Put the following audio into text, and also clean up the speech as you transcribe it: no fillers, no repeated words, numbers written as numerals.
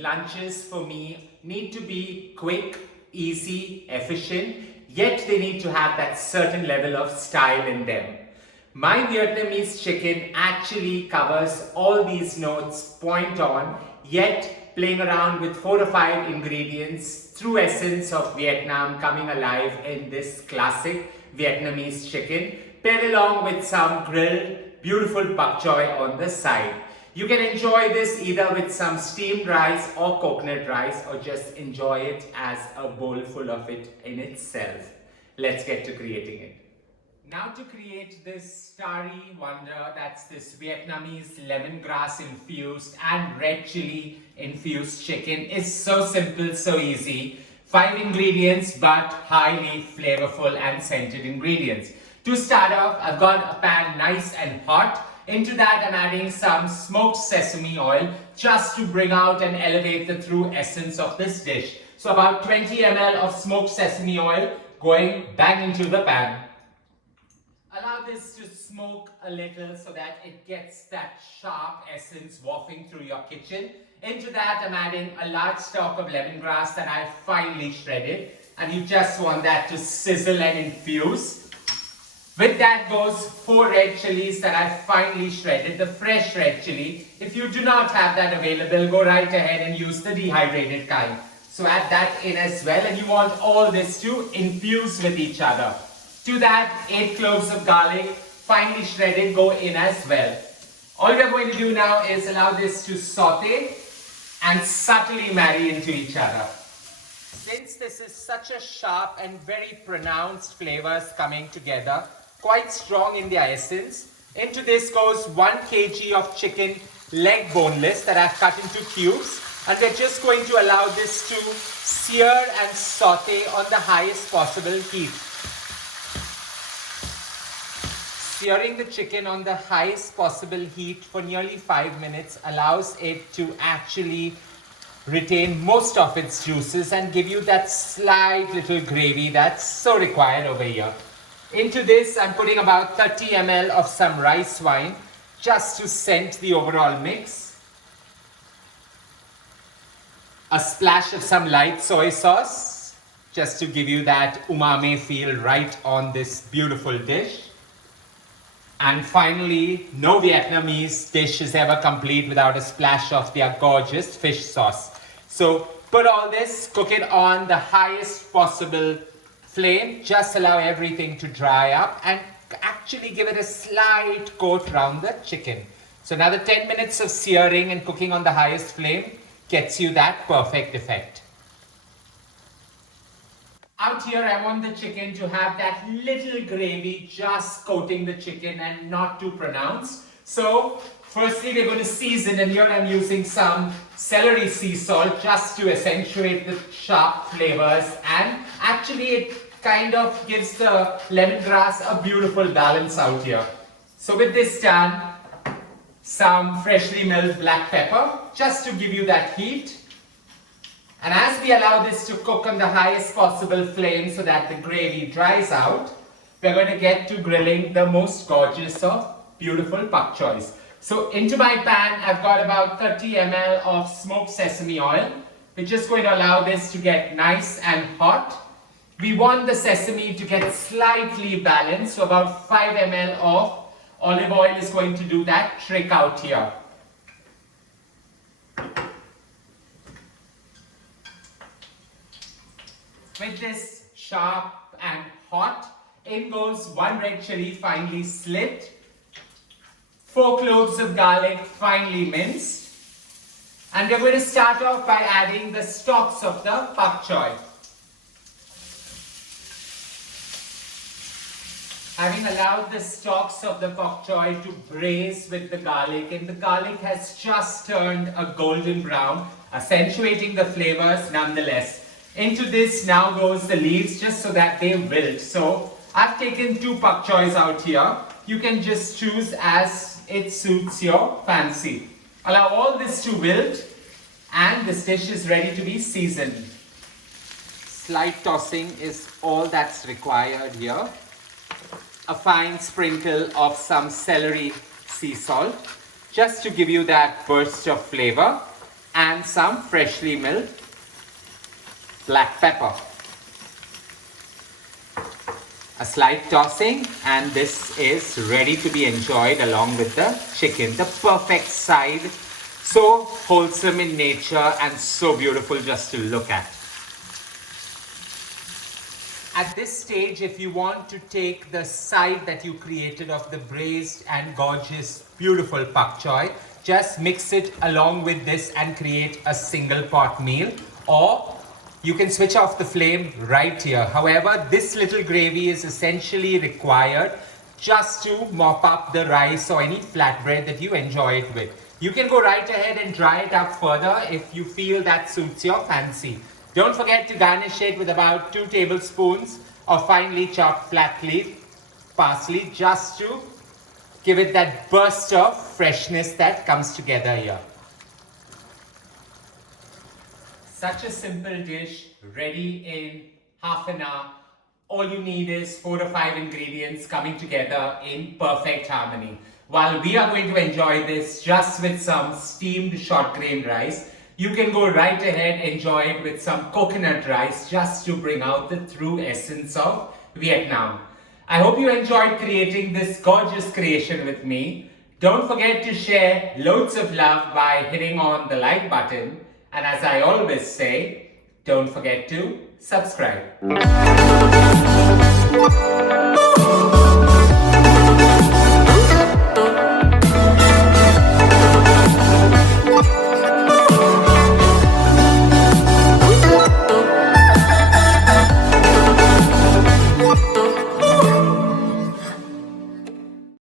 lunches for me need to be quick, easy, efficient, yet they need to have that certain level of style in them. My Vietnamese chicken actually covers all these notes point on, yet playing around with 4 or 5 ingredients, true essence of Vietnam coming alive in this classic Vietnamese chicken, paired along with some grilled, beautiful bok choy on the side. You can enjoy this either with some steamed rice or coconut rice, or just enjoy it as a bowl full of it in itself. Let's get to creating it. Now to create this starry wonder, that's this Vietnamese lemongrass infused and red chili infused chicken, is so simple, so easy. 5 ingredients but highly flavorful and scented ingredients. To start off, I've got a pan nice and hot. Into that I'm adding some smoked sesame oil just to bring out and elevate the true essence of this dish. So about 20 ml of smoked sesame oil going bang into the pan. Allow this to smoke a little so that it gets that sharp essence wafting through your kitchen. Into that I'm adding a large stalk of lemongrass that I've finely shredded, and you just want that to sizzle and infuse. With that goes 4 red chilies that I've finely shredded, the fresh red chili. If you do not have that available, go right ahead and use the dehydrated kind. So add that in as well, and you want all this to infuse with each other. To that, 8 cloves of garlic, finely shredded, go in as well. All we are going to do now is allow this to saute and subtly marry into each other. Since this is such a sharp and very pronounced flavors coming together, quite strong in their essence, into this goes 1 kg of chicken leg boneless that I've cut into cubes, and we're just going to allow this to sear and saute on the highest possible heat. Searing the chicken on the highest possible heat for nearly 5 minutes allows it to actually retain most of its juices and give you that slight little gravy that's so required over here. Into this I'm putting about 30 ml of some rice wine just to scent the overall mix. A splash of some light soy sauce just to give you that umami feel right on this beautiful dish. And finally, no Vietnamese dish is ever complete without a splash of their gorgeous fish sauce. So put all this, cook it on the highest possible flame. Just allow everything to dry up and actually give it a slight coat around the chicken. So another 10 minutes of searing and cooking on the highest flame gets you that perfect effect. Out here, I want the chicken to have that little gravy just coating the chicken and not too pronounced. So, firstly, we're going to season, and here I'm using some celery sea salt just to accentuate the sharp flavors, and actually it kind of gives the lemongrass a beautiful balance out here. So with this done, some freshly milled black pepper just to give you that heat. And as we allow this to cook on the highest possible flame so that the gravy dries out, we're going to get to grilling the most gorgeous of beautiful bok choys. So into my pan, I've got about 30 ml of smoked sesame oil. We're just going to allow this to get nice and hot. We want the sesame to get slightly balanced, so about 5 ml of olive oil is going to do that trick out here. With this sharp and hot, in goes 1 red chili finely slit, 4 cloves of garlic finely minced, and we're going to start off by adding the stalks of the bok choy. Having allowed the stalks of the bok choy to braise with the garlic, and the garlic has just turned a golden brown, accentuating the flavors nonetheless. Into this now goes the leaves just so that they wilt. So I've taken 2 bok choys out here. You can just choose as it suits your fancy. Allow all this to wilt, and this dish is ready to be seasoned. Slight tossing is all that's required here. A fine sprinkle of some celery sea salt just to give you that burst of flavor. and some freshly milled black pepper. A slight tossing, and this is ready to be enjoyed along with the chicken. The perfect side, so wholesome in nature and so beautiful just to look at. At this stage, if you want to take the side that you created of the braised and gorgeous, beautiful pak choy, just mix it along with this and create a single pot meal, or you can switch off the flame right here. However, this little gravy is essentially required just to mop up the rice or any flatbread that you enjoy it with. You can go right ahead and dry it up further if you feel that suits your fancy. Don't forget to garnish it with about 2 tablespoons of finely chopped flat leaf parsley, just to give it that burst of freshness that comes together here. Such a simple dish, ready in half an hour. All you need is 4 to 5 ingredients coming together in perfect harmony. While we are going to enjoy this just with some steamed short grain rice, you can go right ahead, enjoy it with some coconut rice just to bring out the true essence of Vietnam. I hope you enjoyed creating this gorgeous creation with me. Don't forget to share loads of love by hitting on the like button. And as I always say, don't forget to subscribe.